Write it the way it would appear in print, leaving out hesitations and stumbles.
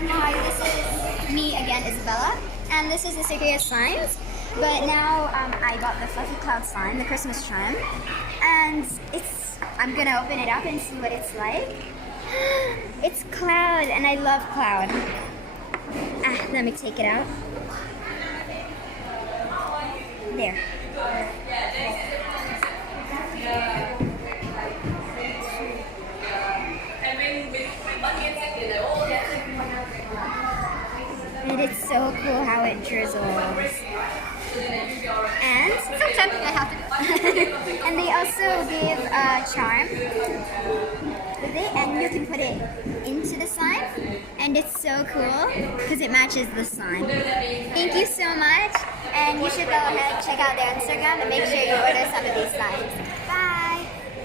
Hi, this is me again, Isabella, and this is the Secret Slimes. But now I got the Fluffy Cloud slime, the Christmas charm, and I'm gonna open it up and see what it's like. It's Cloud, and I love Cloud. Let me take it out. There. And it's so cool how it drizzles. And sometimes I have to. And they also give a charm with it, and you can put it into the slime. And it's so cool because it matches the slime. Thank you so much. And you should go ahead and check out their Instagram and make sure you order some of these slimes.